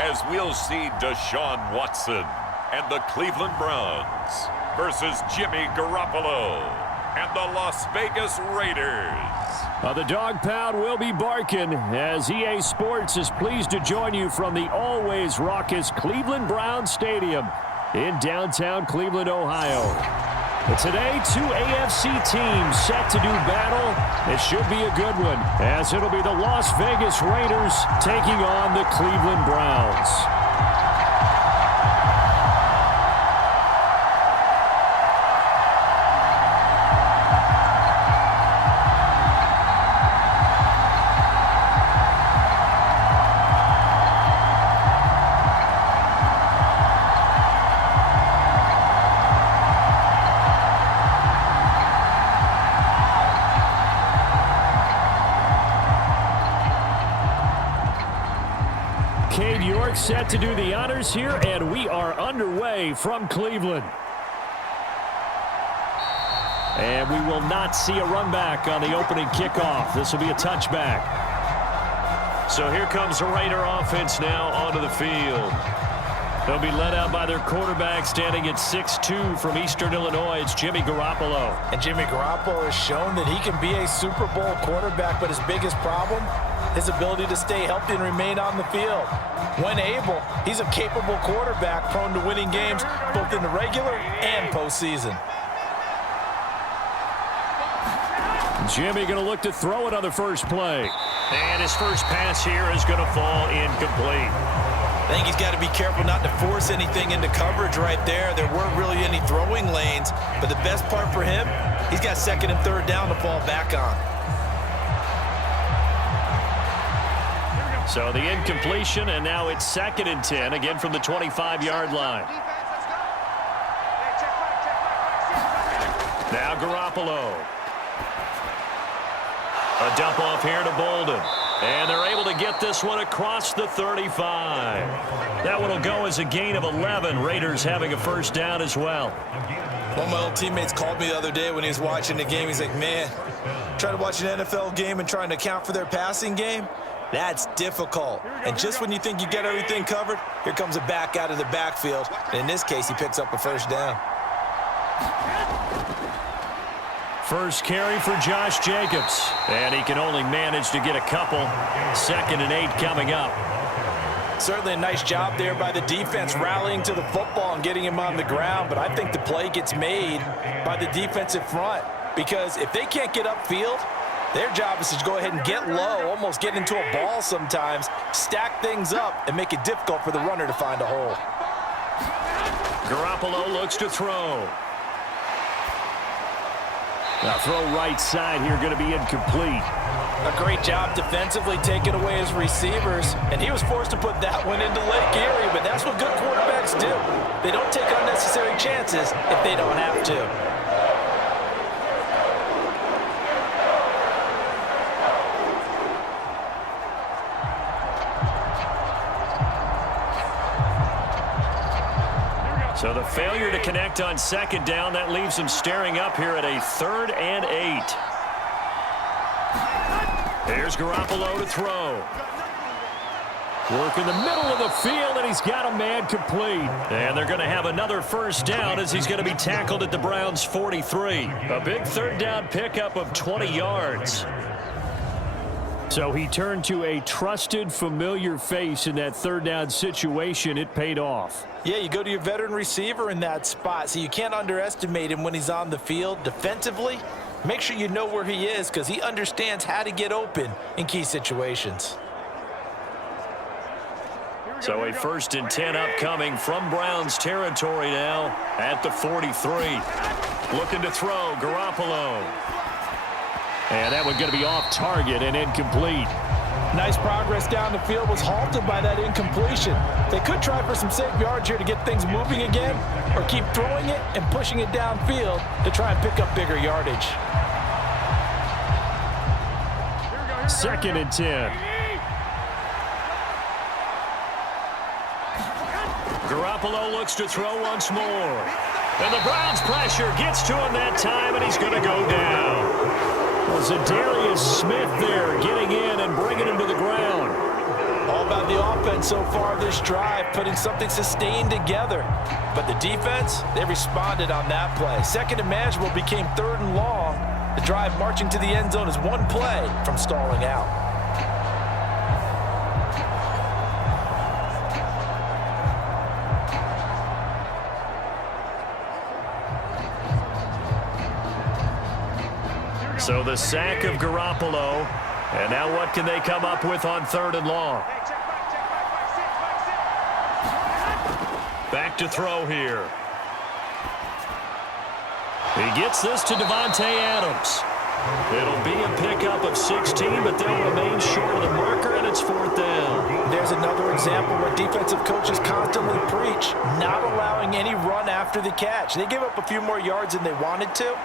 as we'll see Deshaun Watson and the Cleveland Browns versus Jimmy Garoppolo and the Las Vegas Raiders. The dog pound will be barking as EA Sports is pleased to join you from the always raucous Cleveland Browns Stadium in downtown Cleveland, Ohio. But today, two AFC teams set to do battle. It should be a good one, as it'll be the Las Vegas Raiders taking on the Cleveland Browns. Set to do the honors here, and we are underway from Cleveland. And we will not see a run back on the opening kickoff. This will be a touchback. So here comes the Raider offense now onto the field. They'll be led out by their quarterback standing at 6'2" from Eastern Illinois. It's Jimmy Garoppolo. And Jimmy Garoppolo has shown that he can be a Super Bowl quarterback, but his biggest problem, his ability to stay healthy and remain on the field. When able, he's a capable quarterback prone to winning games both in the regular and postseason. Jimmy going to look to throw it on the first play. And his first pass here is going to fall incomplete. I think he's got to be careful not to force anything into coverage right there. There weren't really any throwing lanes, but the best part for him, he's got second and third down to fall back on. So the incompletion, and now it's 2nd and 10, again from the 25-yard line. Now Garoppolo. A dump off here to Bolden. And they're able to get this one across the 35. That one will go as a gain of 11. Raiders having a first down as well. One of my old teammates called me the other day when he was watching the game. He's like, man, trying to watch an NFL game and trying to account for their passing game? That's difficult. And just when you think you get everything covered, here comes a back out of the backfield. And in this case, he picks up a first down. First carry for Josh Jacobs. And he can only manage to get a couple. 2nd and 8 coming up. Certainly a nice job there by the defense rallying to the football and getting him on the ground. But I think the play gets made by the defensive front. Because if they can't get upfield, their job is to go ahead and get low, almost get into a ball sometimes, stack things up, and make it difficult for the runner to find a hole. Garoppolo looks to throw. Now throw right side here, going to be incomplete. A great job defensively taking away his receivers, and he was forced to put that one into Lake Erie, but that's what good quarterbacks do. They don't take unnecessary chances if they don't have to. So the failure to connect on 2nd down, that leaves him staring up here at a 3rd and 8. Here's Garoppolo to throw. Work in the middle of the field, and he's got a man complete. And they're going to have another first down as he's going to be tackled at the Browns' 43. A big 3rd down pickup of 20 yards. So he turned to a trusted, familiar face in that 3rd down situation. It paid off. Yeah, you go to your veteran receiver in that spot, so you can't underestimate him when he's on the field. Defensively, make sure you know where he is because he understands how to get open in key situations. So a 1st and 10 upcoming from Browns territory now at the 43. Looking to throw, Garoppolo. And that one going to be off target and incomplete. Nice progress down the field, was halted by that incompletion. They could try for some safe yards here to get things moving again, or keep throwing it and pushing it downfield to try and pick up bigger yardage. 2nd and 10. Garoppolo looks to throw once more. And the Browns pressure gets to him that time, and he's going to go down. Was it Darius Smith there getting in and bringing him to the ground? All about the offense so far this drive, putting something sustained together. But the defense, they responded on that play. Second and manageable became third and long. The drive marching to the end zone is one play from stalling out. So the sack of Garoppolo. And now what can they come up with on third and long? Back to throw here. He gets this to Devontae Adams. It'll be a pickup of 16, but they'll remain short of the marker, and it's fourth down. There's another example where defensive coaches constantly preach, not allowing any run after the catch. They gave up a few more yards than they wanted to,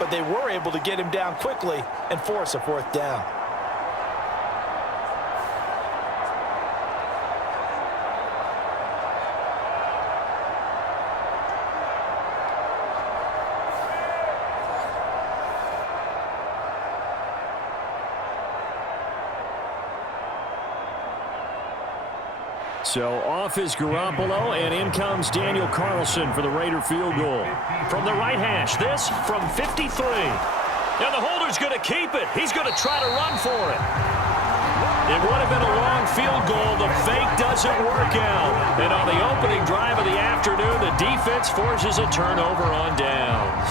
but they were able to get him down quickly and force a fourth down. So off is Garoppolo, and in comes Daniel Carlson for the Raider field goal. From the right hash, this from 53. And the holder's going to keep it. He's going to try to run for it. It would have been a long field goal. The fake doesn't work out. And on the opening drive of the afternoon, the defense forces a turnover on downs.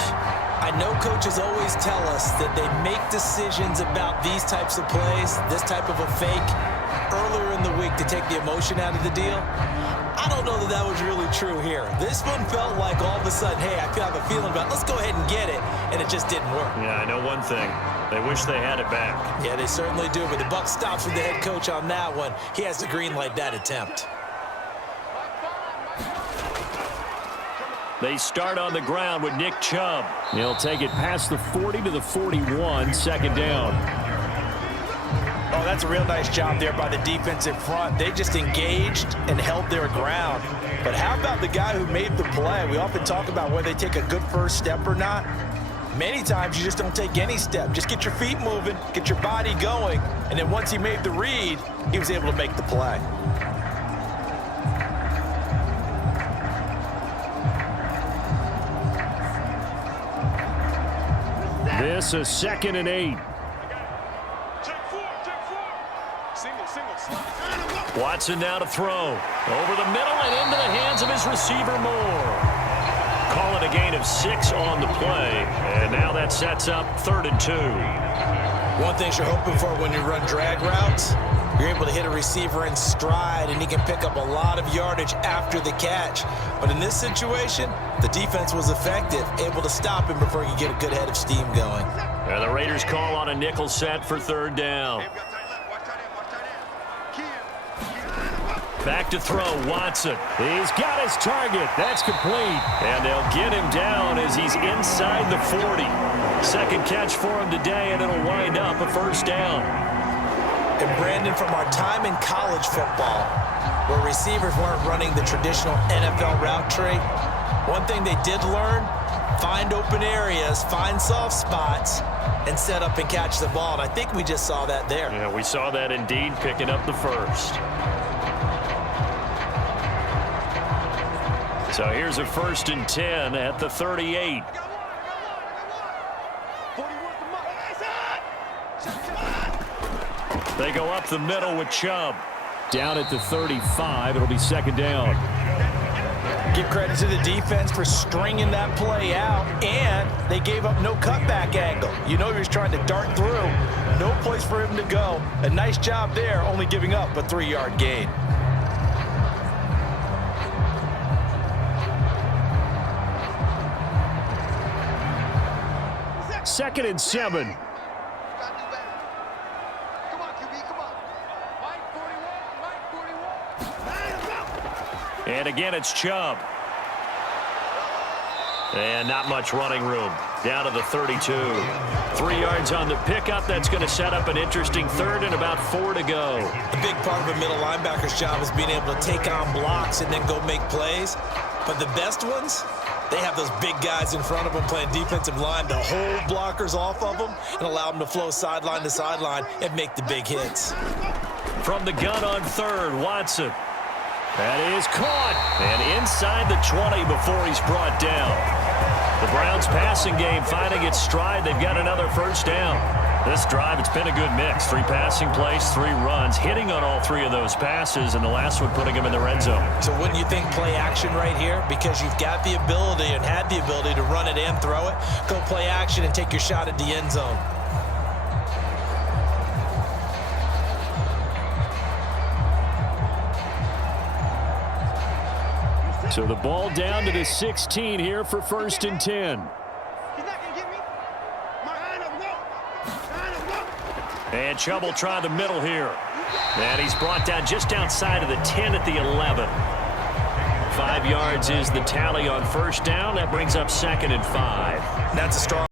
I know coaches always tell us that they make decisions about these types of plays, this type of a fake, earlier in the week to take the emotion out of the deal. I don't know that that was really true here. This one felt like all of a sudden, hey, I have a feeling about it. Let's go ahead and get it, and it just didn't work. Yeah, I know one thing. They wish they had it back. Yeah, they certainly do, but the buck stops with the head coach on that one. He has to green light that attempt. They start on the ground with Nick Chubb. He'll take it past the 40 to the 41, second down. Oh, that's a real nice job there by the defense in front. They just engaged and held their ground. But how about the guy who made the play? We often talk about whether they take a good first step or not. Many times you just don't take any step. Just get your feet moving, get your body going, and then once he made the read, he was able to make the play. This is 2nd and 8. Watson now to throw. Over the middle and into the hands of his receiver Moore. Call it a gain of 6 on the play. And now that sets up 3rd and 2. One thing you're hoping for when you run drag routes, you're able to hit a receiver in stride, and he can pick up a lot of yardage after the catch. But in this situation, the defense was effective, able to stop him before he could get a good head of steam going. And the Raiders call on a nickel set for 3rd down. Back to throw, Watson. He's got his target. That's complete. And they'll get him down as he's inside the 40. Second catch for him today, and it'll wind up a first down. And Brandon, from our time in college football, where receivers weren't running the traditional NFL route tree, one thing they did learn, find open areas, find soft spots, and set up and catch the ball. And I think we just saw that there. Yeah, we saw that indeed, picking up the first. So here's a 1st and 10 at the 38. They go up the middle with Chubb. Down at the 35, it'll be 2nd down. Give credit to the defense for stringing that play out, and they gave up no cutback angle. You know he was trying to dart through. No place for him to go. A nice job there, only giving up a 3-yard gain. Second and 7. And again, it's Chubb. And not much running room. Down to the 32. 3 yards on the pickup. That's going to set up an interesting 3rd and about 4 to go. A big part of a middle linebacker's job is being able to take on blocks and then go make plays. But the best ones, they have those big guys in front of them playing defensive line to hold blockers off of them and allow them to flow sideline to sideline and make the big hits. From the gun on third, Watson. That is caught. And inside the 20 before he's brought down. The Browns passing game finding its stride. They've got another first down. This drive, it's been a good mix. 3 passing plays, 3 runs, hitting on all 3 of those passes, and the last one putting him in the red zone. So wouldn't you think play action right here? Because you've got the ability and had the ability to run it and throw it. Go play action and take your shot at the end zone. So the ball down to the 16 here for 1st and 10. And Chubb will try the middle here. And he's brought down just outside of the 10 at the 11. 5 yards is the tally on first down. That brings up 2nd and 5. That's a strong